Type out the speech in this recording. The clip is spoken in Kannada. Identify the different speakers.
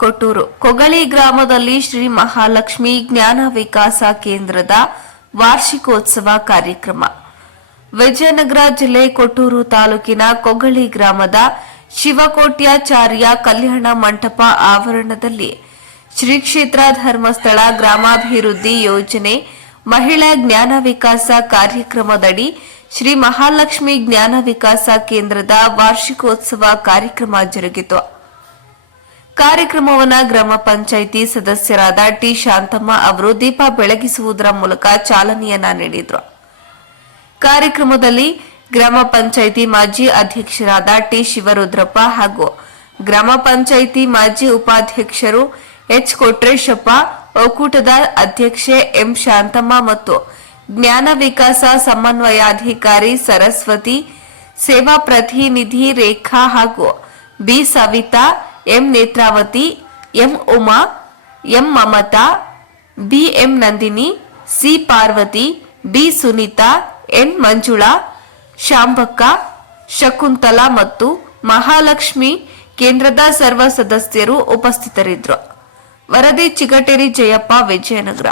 Speaker 1: ಕೊಟ್ಟೂರು. ಕೊಗಳಿ ಗ್ರಾಮದಲ್ಲಿ ಶ್ರೀ ಮಹಾಲಕ್ಷ್ಮಿ ಜ್ಞಾನ ವಿಕಾಸ ಕೇಂದ್ರದ ವಾರ್ಷಿಕೋತ್ಸವ ಕಾರ್ಯಕ್ರಮ. ವಿಜಯನಗರ ಜಿಲ್ಲೆ ಕೊಟ್ಟೂರು ತಾಲೂಕಿನ ಕೊಗಳಿ ಗ್ರಾಮದ ಶಿವಕೋಟ್ಯಾಚಾರ್ಯ ಕಲ್ಯಾಣ ಮಂಟಪ ಆವರಣದಲ್ಲಿ ಶ್ರೀ ಕ್ಷೇತ್ರ ಧರ್ಮಸ್ಥಳ ಗ್ರಾಮಾಭಿವೃದ್ಧಿ ಯೋಜನೆ ಮಹಿಳಾ ಜ್ಞಾನ ವಿಕಾಸ ಕಾರ್ಯಕ್ರಮದಡಿ ಶ್ರೀ ಮಹಾಲಕ್ಷ್ಮಿ ಜ್ಞಾನ ವಿಕಾಸ ಕೇಂದ್ರದ ವಾರ್ಷಿಕೋತ್ಸವ ಕಾರ್ಯಕ್ರಮ ಜರುಗಿತು. ಕಾರ್ಯಕ್ರಮವನ್ನ ಗ್ರಾಮ ಪಂಚಾಯಿತಿ ಸದಸ್ಯರಾದ ಟಿ ಶಾಂತಮ್ಮ ಅವರು ದೀಪ ಬೆಳಗಿಸುವುದರ ಮೂಲಕ ಚಾಲನೆಯನ್ನ ನೀಡಿದರು. ಕಾರ್ಯಕ್ರಮದಲ್ಲಿ ಗ್ರಾಮ ಪಂಚಾಯಿತಿ ಮಾಜಿ ಅಧ್ಯಕ್ಷರಾದ ಟಿ ಶಿವರುದ್ರಪ್ಪ ಹಾಗೂ ಗ್ರಾಮ ಪಂಚಾಯಿತಿ ಮಾಜಿ ಉಪಾಧ್ಯಕ್ಷರು ಎಚ್ ಕೊಟ್ರೇಶಪ್ಪ, ಒಕ್ಕೂಟದ ಅಧ್ಯಕ್ಷೆ ಎಂ ಶಾಂತಮ್ಮ ಮತ್ತು ಜ್ಞಾನ ವಿಕಾಸ ಸಮನ್ವಯಾಧಿಕಾರಿ ಸರಸ್ವತಿ, ಸೇವಾ ಪ್ರತಿನಿಧಿ ರೇಖಾ ಹಾಗೂ B Savitha M Netravathi, M Uma, M Mamatha, B M Nandini, C Parvathi, B Sunitha, N Manjula, Shambakka, Shakuntala ಮತ್ತು ಮಹಾಲಕ್ಷ್ಮಿ ಕೇಂದ್ರದ ಸರ್ವ ಸದಸ್ಯರು ಉಪಸ್ಥಿತರಿದ್ದರು. ವರದಿ ಚಿಗಟೇರಿ ಜಯಪ್ಪ ವಿಜಯನಗರ.